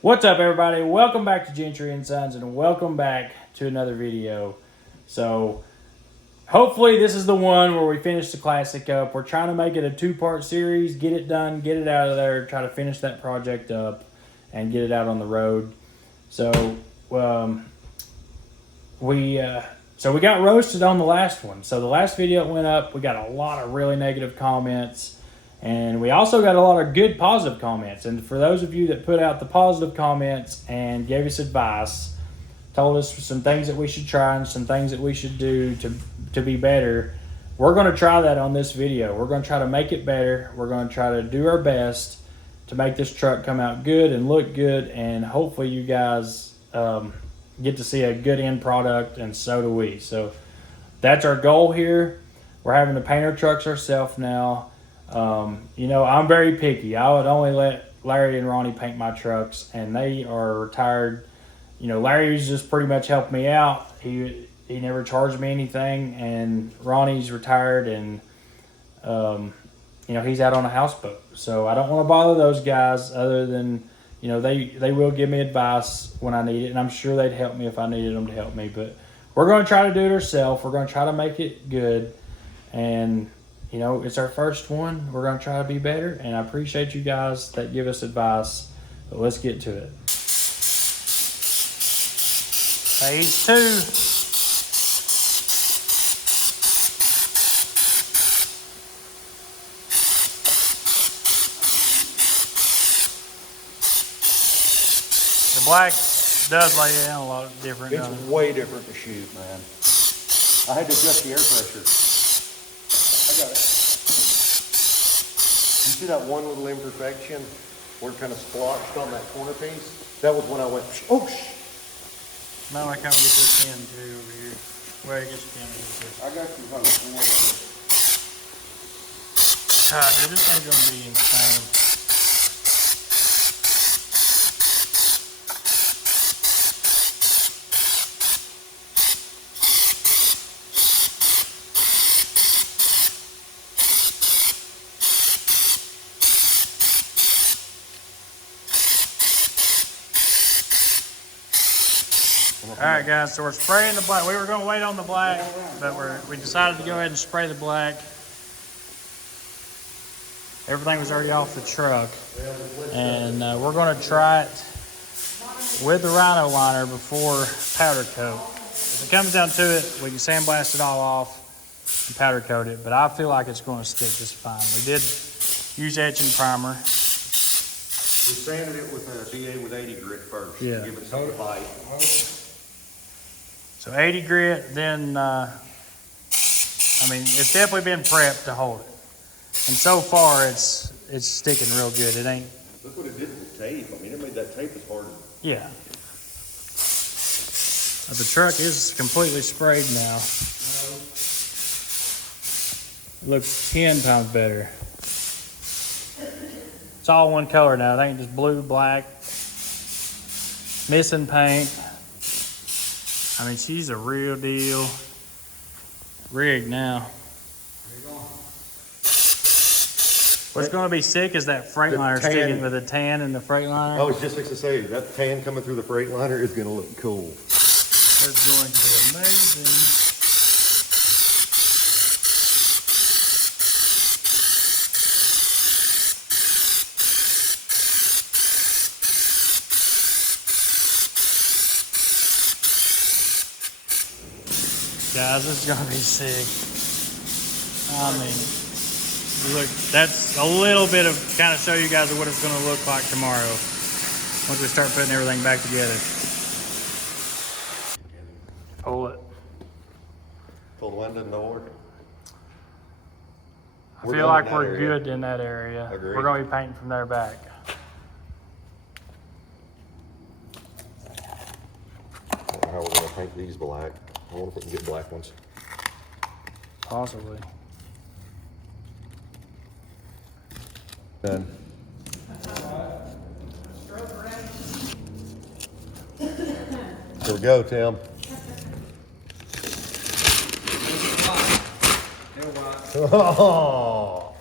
What's up, everybody? Welcome back to Gentry and Sons, and welcome back to another video. So, hopefully this is the one where we finish the Classic up. We're trying to make it a two-part series, get it done, get it out of there, try to finish that project up, and get it out on the road. So, we got roasted on the last one. So the last video that went up, we got a lot of really negative comments. And we also got a lot of good positive comments. And for those of you that put out the positive comments and gave us advice, told us some things that we should try and some things that we should do to be better, we're going to try that on this video. We're going to try to make it better. We're going to try to do our best to make this truck come out good and look good. And hopefully you guys get to see a good end product, and so do we. So that's our goal here. We're having to paint our trucks ourselves now. I'm very picky. I would only let Larry and Ronnie paint my trucks, and they are retired. Larry's just pretty much helped me out. He never charged me anything, and Ronnie's retired, and he's out on a houseboat. So I don't want to bother those guys other than, they will give me advice when I need it, and I'm sure they'd help me if I needed them to help me. But we're going to try to do it ourselves. We're going to try to make it good, and it's our first one. We're going to try to be better, and I appreciate you guys that give us advice. But let's get to it. Phase 2. The black does lay down a lot different. It's way different to shoot, man. I had to adjust the air pressure. I got it. You see that one little imperfection where it kind of splotched on that corner piece? That was when I went, oh, Now I kind of get this in too over here. Where I get your camera. I got you on the corner of it. God, dude, this thing's going to be insane. Alright guys, so we're spraying the black. We were going to wait on the black, but we decided to go ahead and spray the black. Everything was already off the truck. And we're going to try it with the Rhino liner before powder coat. If it comes down to it, we can sandblast it all off and powder coat it, but I feel like it's going to stick just fine. We did use etching primer. We sanded it with a DA with 80 grit first. Yeah. Give it some bite. So 80 grit, then, it's definitely been prepped to hold it. And so far, it's sticking real good. It ain't... Look what it did with the tape. It made that tape as hard. Yeah. But the truck is completely sprayed now. It looks 10 times better. It's all one color now. It ain't just blue, black, missing paint. She's a real deal rig now. What's going to be sick is that Freightliner sticking with the tan in the Freightliner. I was just fixing to say, that tan coming through the Freightliner is going to look cool. It's going to be amazing. Guys, this is going to be sick. Look, that's a little bit of kind of show you guys what it's going to look like tomorrow once we start putting everything back together. Pull it. Pull the window in the door. I feel like we're good in that area. Agreed. We're going to be painting from there back. I don't know how we're going to paint these black. I wonder if we can get black ones. Possibly. Done. Here we go, Tim. Oh.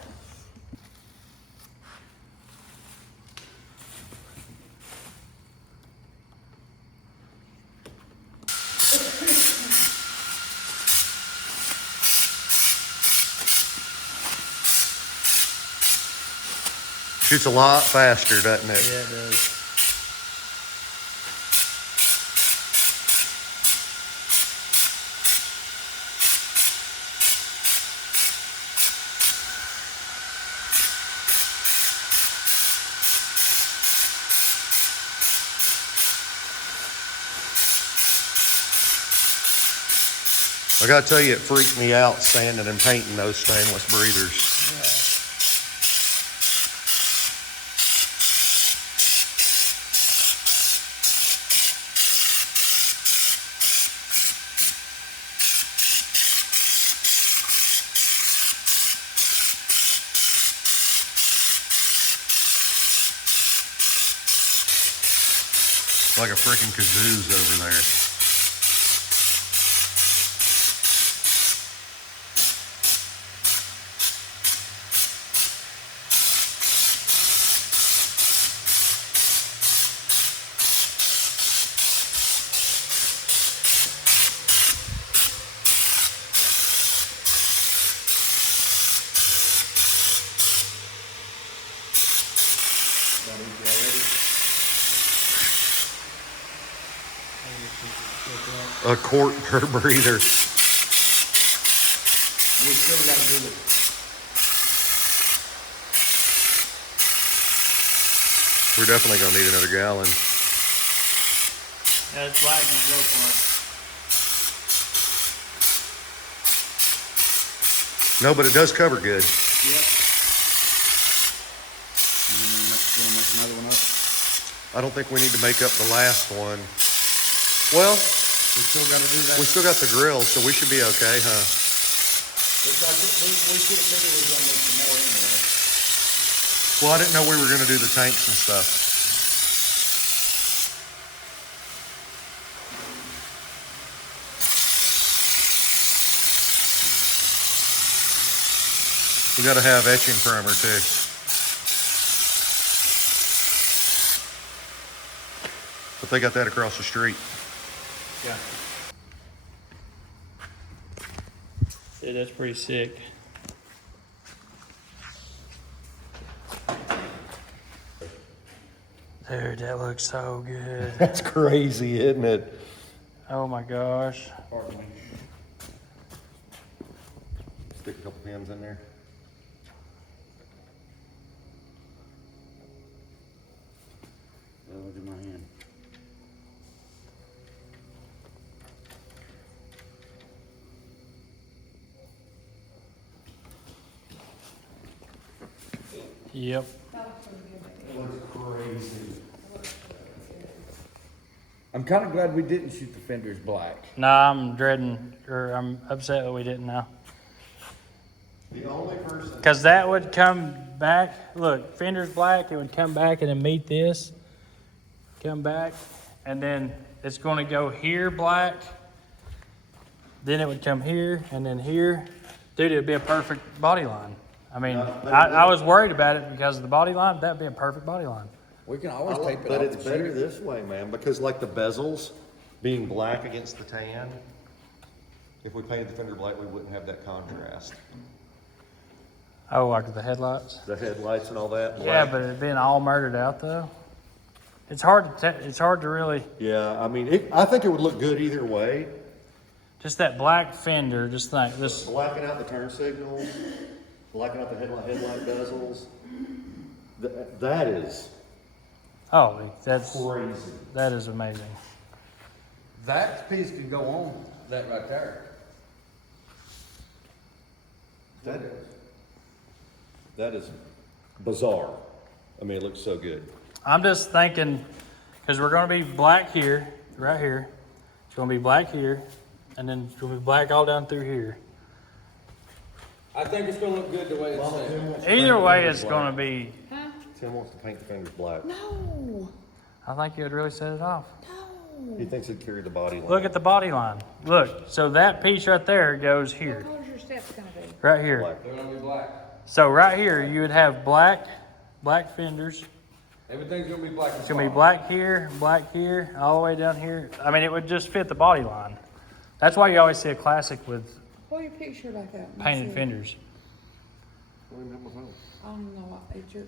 Shoots a lot faster, doesn't it? Yeah, it does. I gotta tell you, it freaked me out sanding and painting those stainless breathers. Like a freaking kazoo's over there. A quart per breather. We still got to do it. We're definitely gonna need another gallon. Yeah, it's black. You go for it. No, but it does cover good. Yep. Make another one up. I don't think we need to make up the last one. Well, We still got to do that. we still got the grill, so we should be okay, huh? It's like we should have figured we were going to need some more anyway. Well, I didn't know we were gonna do the tanks and stuff. We gotta have etching primer too. But they got that across the street. Yeah. Yeah, that's pretty sick. Dude, that looks so good. That's crazy, isn't it? Oh my gosh. Pardon me. Stick a couple pins in there. Well, look at my hand. Yep. It looks crazy. I'm kind of glad we didn't shoot the fenders black. Nah, I'm dreading, or I'm upset that we didn't now. The only person. Because that would come back, look, fender's black, it would come back and then meet this, come back, and then it's going to go here black, then it would come here, and then here. Dude, it would be a perfect body line. I mean, I was worried about it because of the body line, that'd be a perfect body line. We can always tape it But off it's the better sheet. this way, man, because like the bezels being black against the tan, if we painted the fender black, we wouldn't have that contrast. Oh, like the headlights? The headlights and all that. Yeah, black. but it being all murdered out though. It's hard to really, Yeah, I mean, I think it would look good either way. just that black fender, just like this. Blacking out the turn signals, blacking out the headlight bezels. That is Oh, that's, crazy. that is amazing. That piece can go on that right there. That is bizarre. I mean, it looks so good. I'm just thinking, because we're going to be black here, right here. It's going to be black here, and then it's going to be black all down through here. I think it's going to look good the way it's set. Either way, it's going to be. Tim wants to paint the fenders black. No, I think you would really set it off. no. He thinks it'd carry the body line. Look at the body line. Look, so that piece right there goes What here, color's your steps gonna be? right here. Black. They're going to be black. So right here, you would have black fenders. Everything's going to be black. It's gonna be black here, all the way down here. I mean, it would just fit the body line. That's why you always see a classic with Pull your picture back up. Let me painted see it. fenders. I don't know. It's your.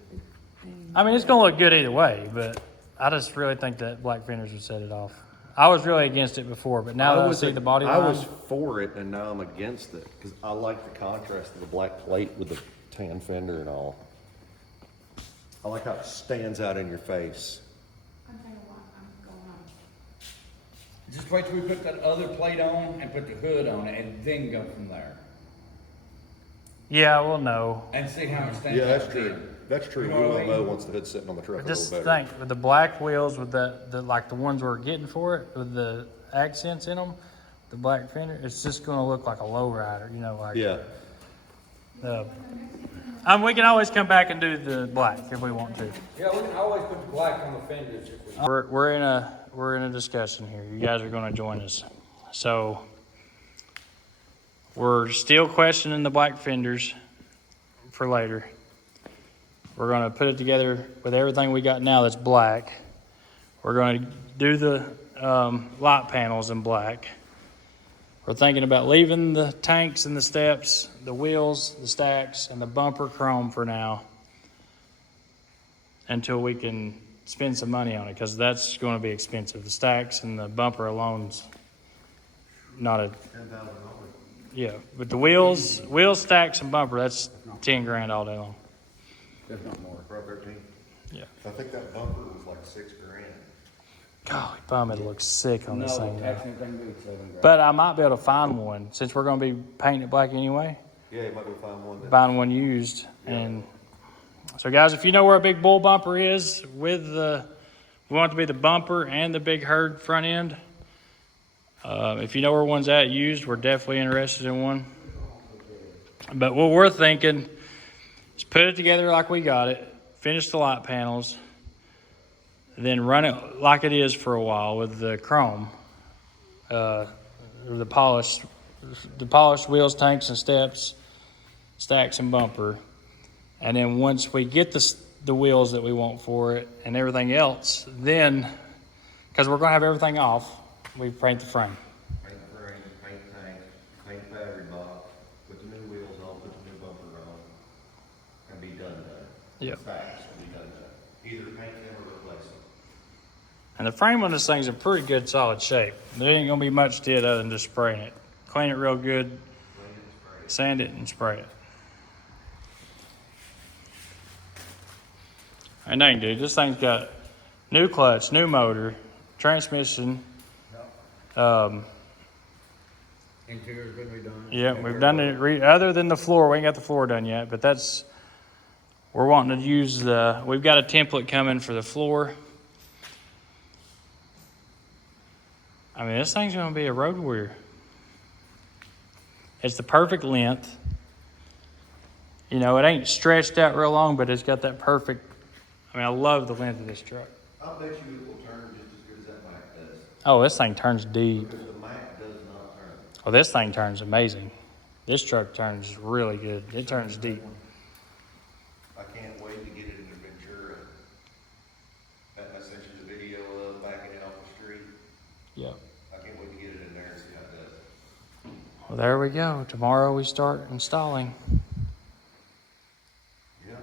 I mean, it's gonna look good either way, but I just really think that black fenders would set it off. I was really against it before, but now that I see the body line, I was for it, and now I'm against it because I like the contrast of the black plate with the tan fender and all. I like how it stands out in your face. I'm telling you what, I'm going on. Just wait till we put that other plate on and put the hood on it and then go from there. yeah, well, no. And see how it stands Yeah, out that's true. then. That's true. You We know what will I know mean? once the hood's sitting on the truck a Just little better. think with the black wheels, with the like the ones we're getting for it, with the accents in them, the black fender, it's just gonna look like a lowrider, you know, like. Yeah. We can always come back and do the black if we want to. Yeah, we can always put the black on the fenders if we. We're in a discussion here. You guys are going to join us. So we're still questioning the black fenders for later. We're going to put it together with everything we got now that's black. We're going to do the light panels in black. We're thinking about leaving the tanks and the steps, the wheels, the stacks, and the bumper chrome for now until we can spend some money on it, because that's going to be expensive. The stacks and the bumper alone's not a... $10,000. Yeah, but the wheels, stacks, and bumper, that's 10 grand all day long. There's not more. Right, 13. Yeah. I think that bumper was like $6 grand. Golly, bum, it looks sick on this thing. No, now. tax anything to do with 7 grand. But I might be able to find one, since we're going to be painting it black anyway. Yeah, you might be able to find one that. Find one used. And so, guys, if you know where a big bull bumper is, with the, we want it to be the bumper and the big herd front end. If you know where one's at used, we're definitely interested in one. But what we're thinking is put it together like we got it, finish the light panels, then run it like it is for a while with the chrome, the polished wheels, tanks, and steps, stacks, and bumper. And then once we get the wheels that we want for it and everything else, then, because we're going to have everything off, we paint the frame. Paint frame, paint tank, paint battery box, put the new wheels on, put the new bumper on, and be done. Yep. Facts, and be done. Either paint them or replace them. And the frame on this thing's in pretty good solid shape. There ain't going to be much to it other than just spraying it. Clean it real good, Clean it and spray it. sand it, and spray it. And dang, dude, this thing's got new clutch, new motor, transmission. Interior's gonna be done. Yeah, we've done it. Other than the floor, we ain't got the floor done yet, but that's, we're wanting to use we've got a template coming for the floor. I mean, this thing's going to be a road warrior. It's the perfect length. You know, it ain't stretched out real long, but it's got that perfect, I mean, I love the length of this truck. I'll bet you it will turn just as good as that Mac does. Oh, this thing turns deep. Because the Mac does not turn. Oh, this thing turns amazing. This truck turns really good. It turns deep. I can't wait to get it into Ventura. I sent you the video of backing it off the street. Yep. I can't wait to get it in there and see how it does. Well, there we go. Tomorrow we start installing. Yeah,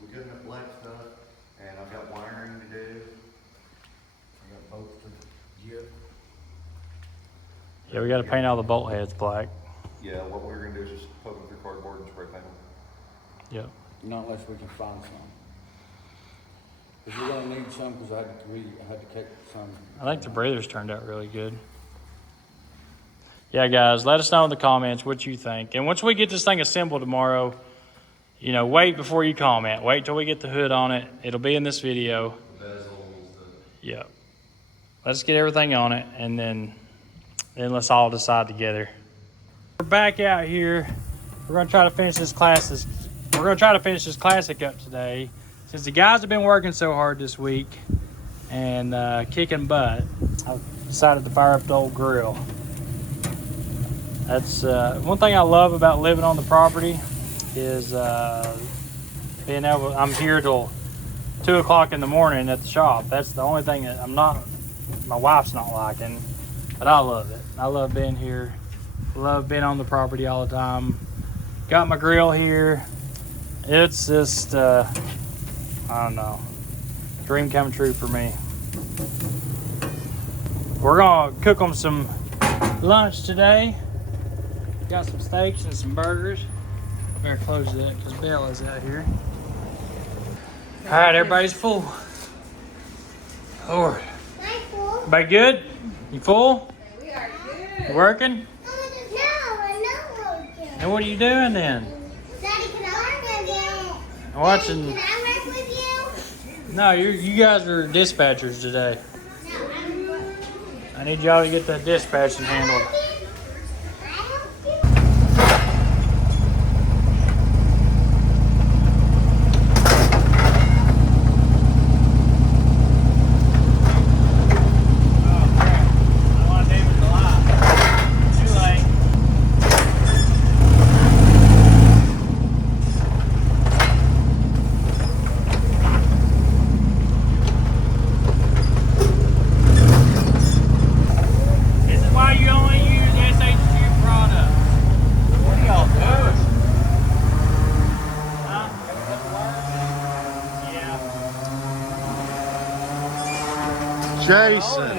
we got enough black stuff, and I've got wiring to do. I got bolts to get. Yeah, we got to paint all the bolt heads black. Yeah, what we're gonna do is just poke them through cardboard and spray paint them. Yep. Not unless we can find some. Because we're gonna need some, because I had to catch some. I think the breathers turned out really good. Yeah, guys, let us know in the comments what you think. And once we get this thing assembled tomorrow, you know, wait before you comment. Wait till we get the hood on it. It'll be in this video. The bezels, Yeah. Let's get everything on it, and then let's all decide together. We're back out here. We're gonna try to finish this classic. We're gonna try to finish this classic up today. Since the guys have been working so hard this week and kicking butt, I've decided to fire up the old grill. That's one thing I love about living on the property is being able. I'm here till 2 o'clock in the morning at the shop. That's the only thing that my wife's not liking, but I love it. I love being here. Love being on the property all the time. Got my grill here. It's just, I I don't know. Dream come true for me. We're gonna cook them some lunch today. Got some steaks and some burgers. Better close that because Bella's out here. All right, everybody's full. Lord. Everybody good? You full? We are good. You working? No, I'm not working. And what are you doing then? Daddy, can I work with you? I'm watching. Can I work with you? No, you guys are dispatchers today. No, I'm I need y'all to get the dispatching handled. I help you. Oh crap! I want David to lie. Too late. This is why you only use SHQ products. What are y'all doing? Huh? Yeah. Jason,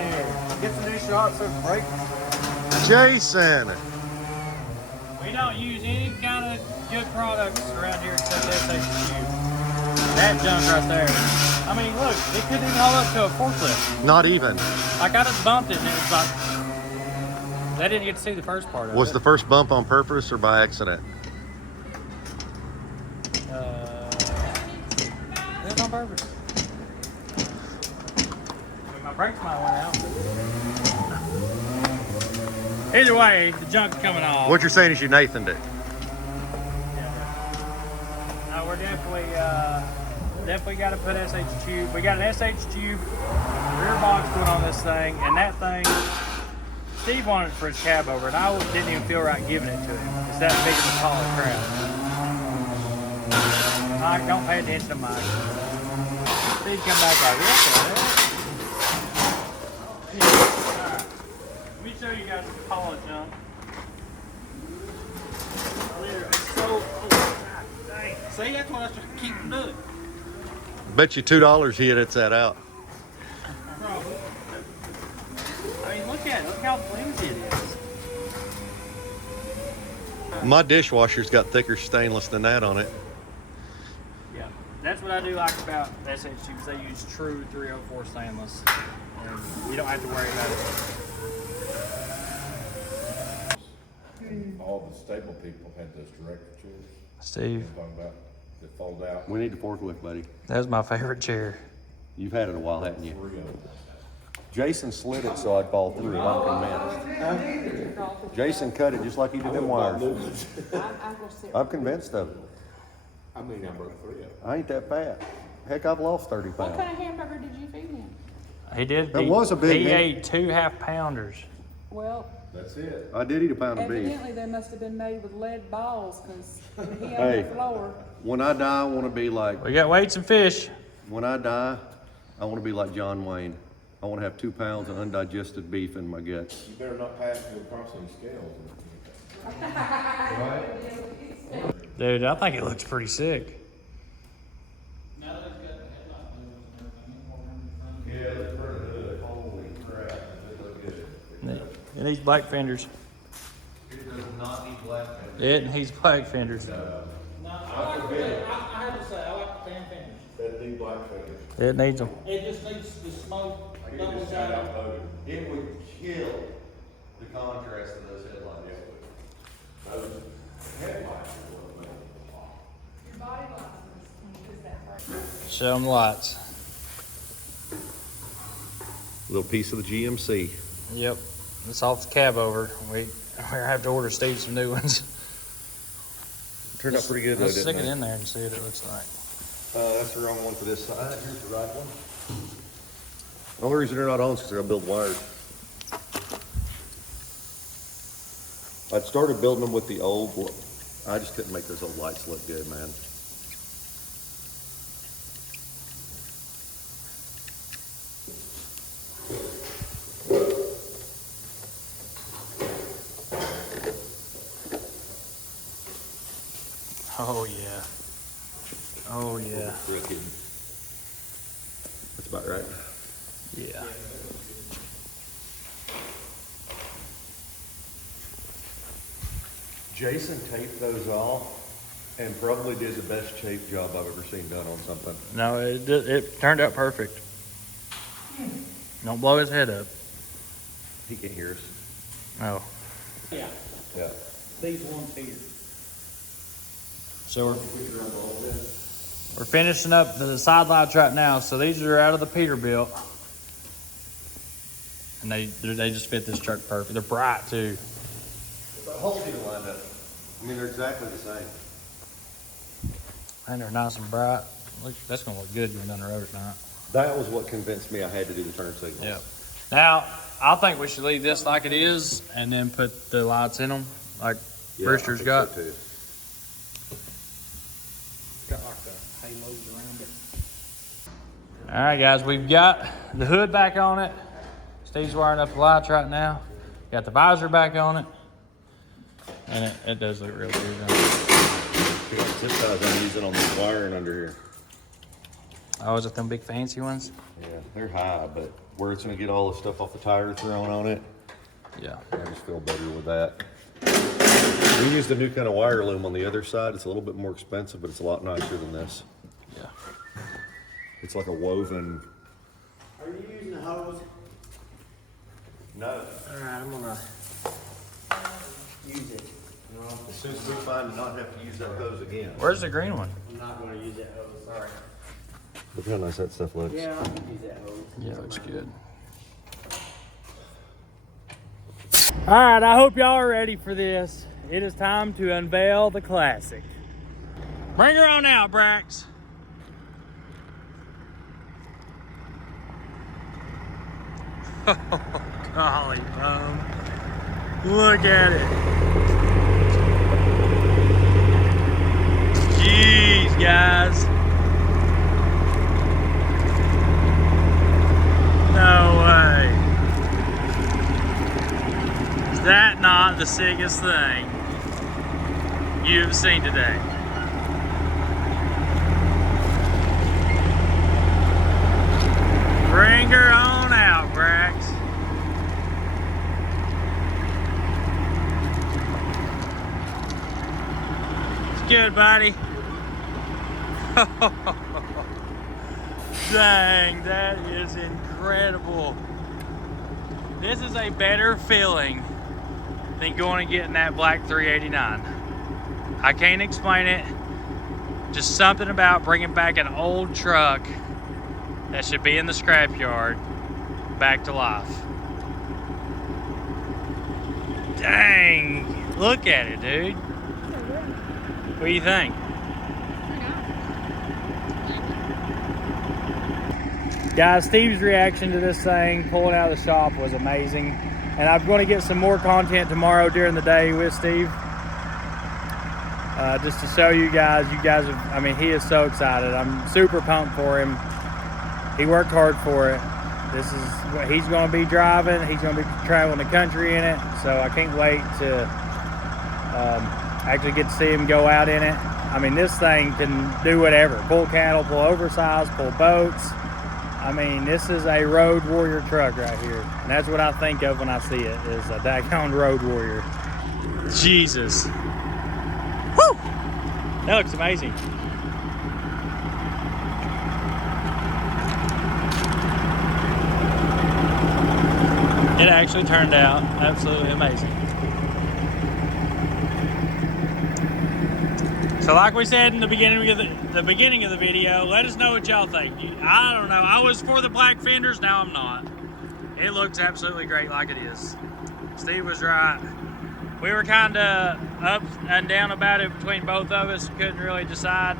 Get the new shot so it breaks. Jason. We don't use any kind of good products around here except SHQ. That junk right there. I mean, look, it couldn't even hold up to a forklift. Not even. Like, I just bumped it and it was like, they didn't get to see the first part of Was it. the first bump on purpose or by accident? It was on purpose. I mean, my brakes might have went out. Either way, the junk's coming off. What you're saying is you Nathaned it. No, we're definitely got to put SHQ. We got an SHQ rear box put on this thing, and that thing, Steve wanted it for his cab over, and I didn't even feel right giving it to him. It's that big of a pile of crap. Mike, don't pay attention to Mike. Steve come back like, what the hell? Alright. Let me show you guys the pile of junk. It's so, God dang. See, that's what I should keep doing. Bet you $2 he edits that out. Probably. I mean, look at it. Look how flimsy it is. My dishwasher's got thicker stainless than that on it. Yeah, that's what I do like about SHG because they use true 304 stainless, and you don't have to worry about it. All the stable people had those director chairs. Steve, I'm talking about that fold out. We need the forklift, buddy. that was my favorite chair. You've had it a while, haven't you? 3 of them. Jason slid it so I'd fall through, and I'm convinced. Jason cut it just like he did them wires. I'm convinced of it. I mean, I broke 3 of them. I ain't that fat. Heck, I've lost 30 What pounds. kind of hamburger did you feed him? He did. That was a big He man. ate 2 half-pounders. Well, That's it. I did eat a pound of beef. evidently they must have been made with lead balls because he on Hey. the floor. When I die, I want to be like, We got weights and fish. when I die, I want to be like John Wayne. I want to have 2 pounds of undigested beef in my guts. You better not pass me across any scales. Dude, I think it looks pretty sick. Yeah, that's pretty good. Holy crap. They look good. It needs black fenders. It does not need black pepper. It needs black fenders. I have to say, I like the tan fingers. That need black fingers. It needs them. It just needs the smoke. I get this guy out loaded. It would kill the contrast of those headlights. Those headlights are what make Your body license is that right? Show them the lights. Little piece of the GMC. Yep. It's off the cab over. We have to order Steve some new ones. Turned out pretty good though, Let's didn't stick it it? in there and see what it looks like. That's the wrong one for this side. Here's the right one. The only reason they're not on is because they're gonna build wires. I'd started building them with the old, I just couldn't make those old lights look good, man. Oh yeah. Oh yeah. Wicked. about right. Yeah. Jason taped those off and probably did the best shape job I've ever seen done on something. No, it turned out perfect. Don't blow his head up. He can hear us. Oh. Yeah, Yeah. these ones here. So we're finishing up the side lights right now. So these are out of the Peterbilt. And they just fit this truck perfect. They're bright too. The holes even lined up. I mean, they're exactly the same. And they're nice and bright. Look, that's gonna look good going down the road at night. That was what convinced me I had to do the turn signals. Yeah. Now, I think we should leave this like it is and then put the lights in them like Yeah, Brewster's I think got. so too. Got like the halos around it. All right, guys, we've got the hood back on it. Steve's wiring up the lights right now. Got the visor back on it. And it does look real good. Zip ties I'm using on this wiring under here. Oh, is it them big fancy ones? Yeah, they're high, but where it's gonna get all the stuff off the tire thrown on it, Yeah. I just feel better with that. We used a new kind of wire loom on the other side. It's a little bit more expensive, but it's a lot nicer than this. Yeah. It's like a woven. Are you using a hose? No. Alright, I'm gonna use it. No, As soon as we find to not have to use that hose again. Where's the green one? I'm not gonna use that hose, sorry. Look how nice that stuff looks. Yeah, I can use that hose. Yeah, looks good. All right, I hope y'all are ready for this. It is time to unveil the classic. Bring her on out, Brax. Oh, golly, look at it. Jeez, guys. No way. Is that not the sickest thing you've seen today? Bring her on out, Brax. It's good, buddy. Dang, that is incredible. This is a better feeling than going and getting that black 389. I can't explain it. Just something about bringing back an old truck that should be in the scrapyard back to life. Dang, look at it, dude. What do you think? Guys, Steve's reaction to this thing pulling out of the shop was amazing. And I'm going to get some more content tomorrow during the day with Steve. Just to show you guys have, I mean, he is so excited. I'm super pumped for him. He worked hard for it. This is what he's going to be driving. He's going to be traveling the country in it. So I can't wait to actually get to see him go out in it. I mean, this thing can do whatever. Pull cattle, pull oversized, pull boats. I mean, this is a road warrior truck right here. And that's what I think of when I see it, is a daggone road warrior. Jesus. Woo! That looks amazing. It actually turned out absolutely amazing. So like we said in the beginning of the video, let us know what y'all think. I don't know. I was for the black fenders, now I'm not. It looks absolutely great like it is. Steve was right. We were kind of up and down about it between both of us. Couldn't really decide.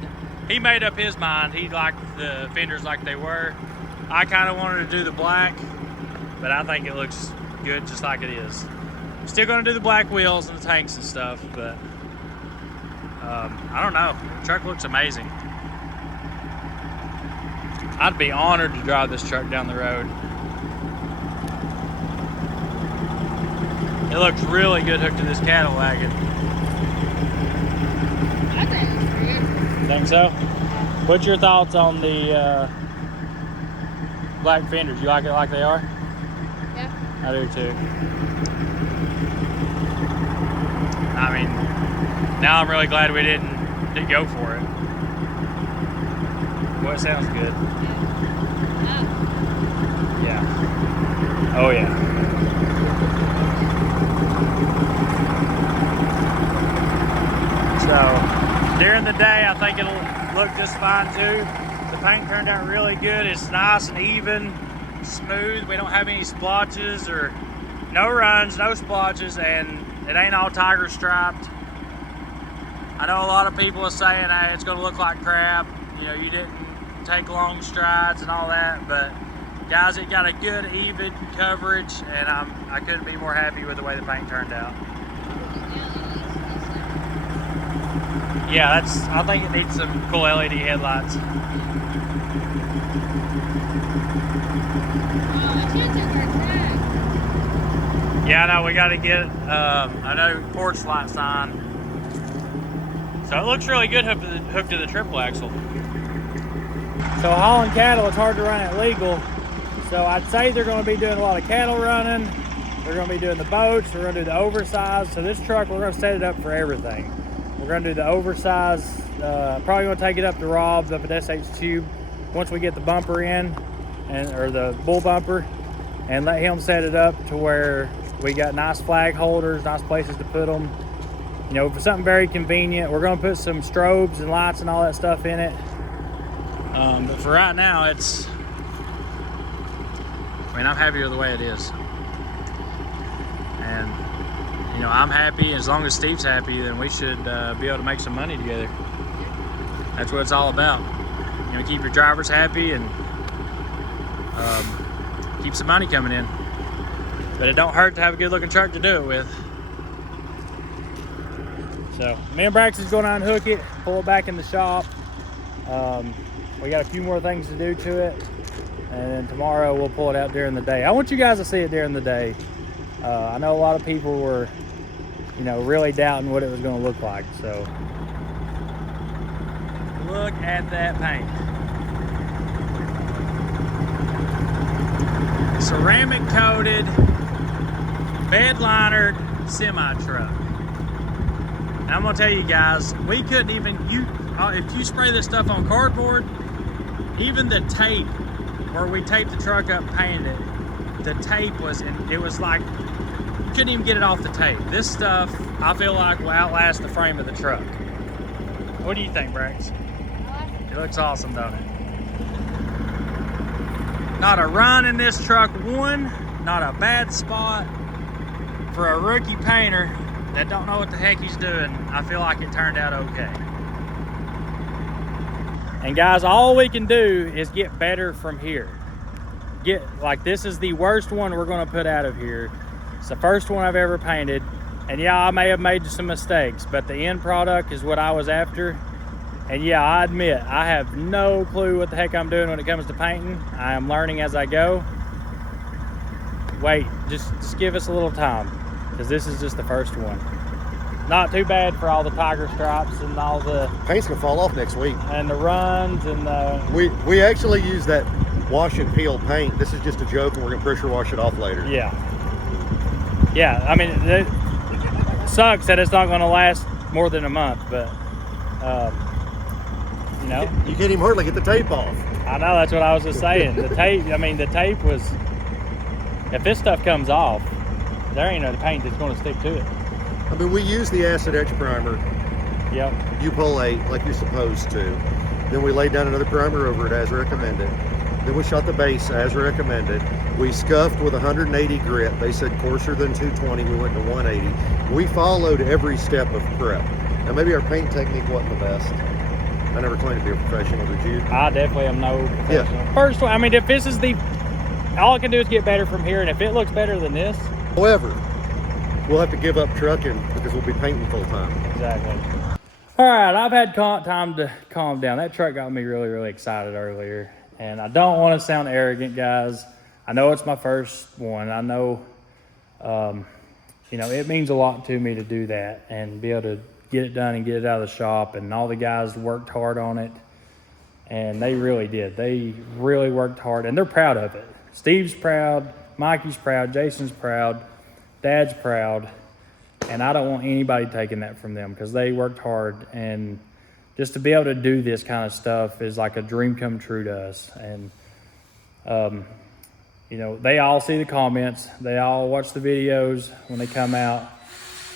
He made up his mind. He liked the fenders like they were. I kind of wanted to do the black, but I think it looks good just like it is. Still going to do the black wheels and the tanks and stuff, but I don't know. The truck looks amazing. I'd be honored to drive this truck down the road. It looks really good hooked to this cattle wagon. I think it's good. Think so? What's your thoughts on the black fenders. You like it like they are? Yeah. I do too. I mean, now I'm really glad we didn't go for it. Well, it sounds good. Yeah. Oh yeah. So during the day, I think it'll look just fine too. The paint turned out really good. It's nice and even, smooth. We don't have any splotches or no runs, no splotches, and it ain't all tiger striped. I know a lot of people are saying, hey, it's gonna look like crap. You know, you didn't take long strides and all that, but guys, it got a good even coverage, and I couldn't be more happy with the way the paint turned out. Yeah, I think it needs some cool LED headlights. Yeah, I know, we gotta get another porch lights on. So it looks really good hooked to the triple axle. So hauling cattle, it's hard to run it legal. So I'd say they're gonna be doing a lot of cattle running. They're gonna be doing the boats, we're gonna do the oversized. So this truck, we're gonna set it up for everything. We're gonna do the oversized, probably gonna take it up to Rob's up at SH Tube once we get the bumper in, or the bull bumper, and let him set it up to where we got nice flag holders, nice places to put them. You know, for something very convenient. We're gonna put some strobes and lights and all that stuff in it. But for right now, I'm happy with the way it is. And, you know, I'm happy. As long as Steve's happy, then we should be able to make some money together. That's what it's all about. You know, keep your drivers happy and keep some money coming in. But it don't hurt to have a good looking truck to do it with. So me and Braxton's going to unhook it, pull it back in the shop. We got a few more things to do to it, and then tomorrow we'll pull it out during the day. I want you guys to see it during the day. I know a lot of people were, you know, really doubting what it was going to look like. So look at that paint. Ceramic coated, bed linered semi truck. And I'm gonna tell you guys, we couldn't even, if you spray this stuff on cardboard, even the tape where we taped the truck up and painted it, the tape it was like, you couldn't even get it off the tape. This stuff, I feel like, will outlast the frame of the truck. What do you think, Brax? It looks awesome, don't it? Not a run in this truck, not a bad spot. For a rookie painter that don't know what the heck he's doing, I feel like it turned out okay. And guys, all we can do is get better from here. This is the worst one we're gonna put out of here. It's the first one I've ever painted. And yeah, I may have made some mistakes, but the end product is what I was after. And yeah, I admit, I have no clue what the heck I'm doing when it comes to painting. I am learning as I go. Wait, just give us a little time, because this is just the first one. Not too bad for all the tiger stripes and all the Paint's gonna fall off next week. and the runs and the, We actually use that wash and peel paint. This is just a joke, and we're gonna pressure wash it off later. yeah. I mean, it sucks that it's not going to last more than a month, but you know, You can't even hardly get the tape off. I know, that's what I was just saying. The tape, the tape was, if this stuff comes off, there ain't no paint that's going to stick to it. I mean, we use the acid etch primer. Yep. You polate like you're supposed to. Then we laid down another primer over it as recommended. Then we shot the base as recommended. We scuffed with 180 grit. They said coarser than 220. We went to 180. We followed every step of prep. Now maybe our paint technique wasn't the best. I never claimed to be a professional, did you? I definitely am no professional. Yeah. First one, if this is all I can do is get better from here, and if it looks better than this. However, we'll have to give up trucking because we'll be painting full time. Exactly. All right, I've had time to calm down. That truck got me really, really excited earlier. And I don't want to sound arrogant, guys. I know it's my first one. I know, it means a lot to me to do that and be able to get it done and get it out of the shop. And all the guys worked hard on it. And they really did. They really worked hard, and they're proud of it. Steve's proud, Mikey's proud, Jason's proud, Dad's proud, and I don't want anybody taking that from them because they worked hard, and just to be able to do this kind of stuff is like a dream come true to us. And you know, they all see the comments, they all watch the videos when they come out,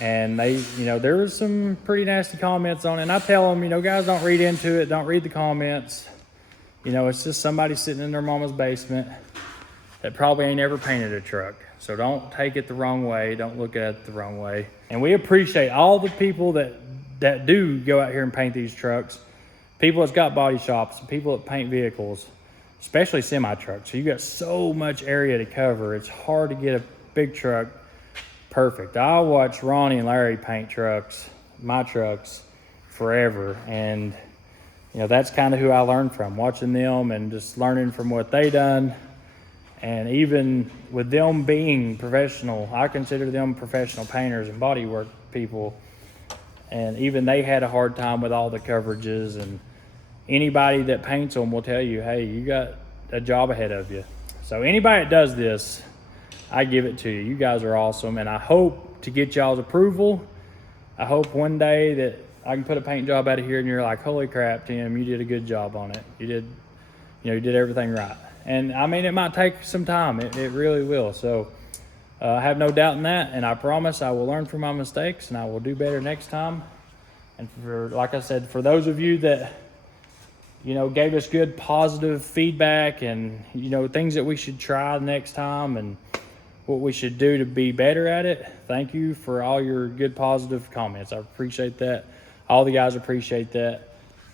and they, you know, there was some pretty nasty comments on it, and I tell them, you know, guys, don't read into it, don't read the comments. You know, it's just somebody sitting in their mama's basement that probably ain't ever painted a truck. So don't take it the wrong way, don't look at it the wrong way. And we appreciate all the people that do go out here and paint these trucks. People that's got body shops, people that paint vehicles, especially semi-trucks. So you got so much area to cover. It's hard to get a big truck perfect. I watch Ronnie and Larry paint trucks, my trucks, forever. And, you know, that's kind of who I learned from, watching them and just learning from what they done. And even with them being professional, I consider them professional painters and bodywork people. And even they had a hard time with all the coverages, and anybody that paints them will tell you, hey, you got a job ahead of you. So anybody that does this, I give it to you. You guys are awesome, and I hope to get y'all's approval. I hope one day that I can put a paint job out of here and you're like, holy crap, Tim, you did a good job on it. You did everything right. And I mean, it might take some time. It really will. So I have no doubt in that, and I promise I will learn from my mistakes and I will do better next time. And for, like I said, for those of you that, you know, gave us good positive feedback and, you know, things that we should try next time and what we should do to be better at it, thank you for all your good positive comments. I appreciate that. All the guys appreciate that.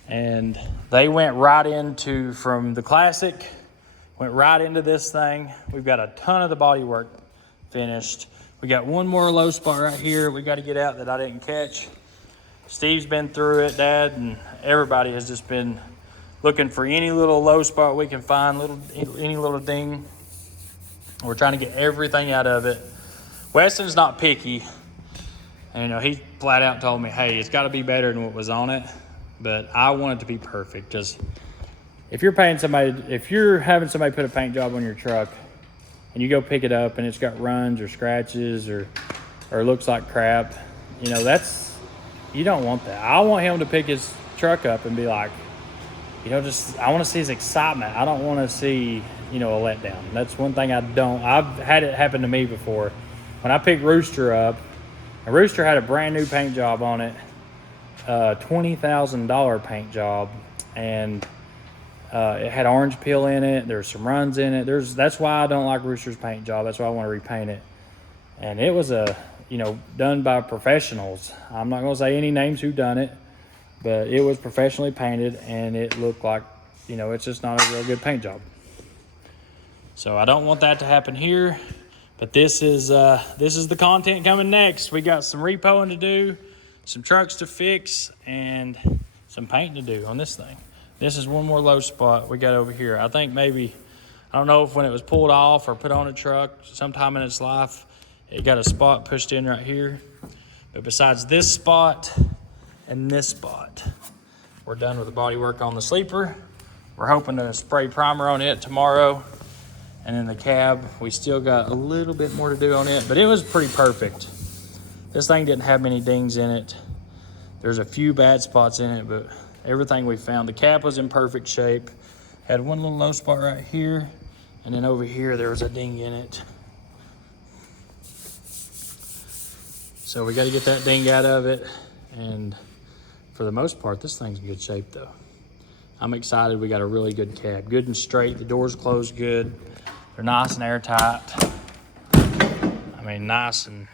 And they went right into, from the Classic, went right into this thing. We've got a ton of the body work finished. We got one more low spot right here we got to get out that I didn't catch. Steve's been through it, Dad, and everybody has just been looking for any little low spot we can find, any little ding. We're trying to get everything out of it. Weston's not picky. And, you know, he flat out told me, hey, it's got to be better than what was on it. But I want it to be perfect, because if you're having somebody put a paint job on your truck and you go pick it up and it's got runs or scratches or looks like crap, you know, you don't want that. I want him to pick his truck up and be like, you know, I want to see his excitement. I don't want to see, you know, a letdown. That's one thing I've had it happen to me before. When I picked Rooster up, and Rooster had a brand new paint job on it, $20,000 paint job, and it had orange peel in it. There's some runs in it. That's why I don't like Rooster's paint job. That's why I want to repaint it. And it was done by professionals. I'm not going to say any names who done it, but it was professionally painted, and it looked like, you know, it's just not a real good paint job. So I don't want that to happen here, but this is the content coming next. We got some repoing to do, some trucks to fix, and some painting to do on this thing. This is one more low spot we got over here. I think maybe, I don't know if when it was pulled off or put on a truck sometime in its life, it got a spot pushed in right here. But besides this spot and this spot, we're done with the body work on the sleeper. We're hoping to spray primer on it tomorrow. And then the cab, we still got a little bit more to do on it, but it was pretty perfect. This thing didn't have many dings in it. There's a few bad spots in it, but everything we found. The cab was in perfect shape. Had one little low spot right here, and then over here there was a ding in it. So we got to get that ding out of it, and for the most part, this thing's in good shape though. I'm excited. We got a really good cab, good and straight. The doors closed good. They're nice and airtight. I mean, nice, and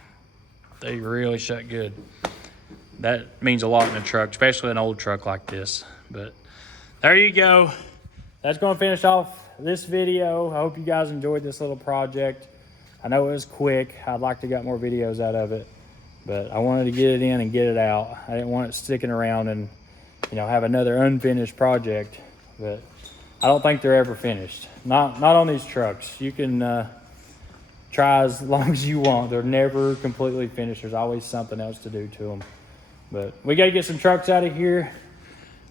they really shut good. That means a lot in a truck, especially an old truck like this. But there you go. That's going to finish off this video. I hope you guys enjoyed this little project. I know it was quick. I'd like to get more videos out of it, but I wanted to get it in and get it out. I didn't want it sticking around and, you know, have another unfinished project. But I don't think they're ever finished. Not on these trucks. You can try as long as you want. They're never completely finished. There's always something else to do to them. But we got to get some trucks out of here.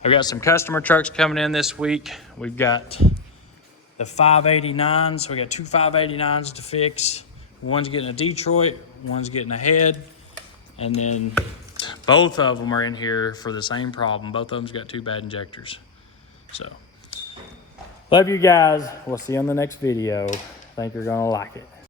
I've got some customer trucks coming in this week. We've got the 589s. We got two 589s to fix. One's getting a Detroit, one's getting a head. And then both of them are in here for the same problem. Both of them's got two bad injectors. So, love you guys. We'll see you on the next video. I think you're gonna like it.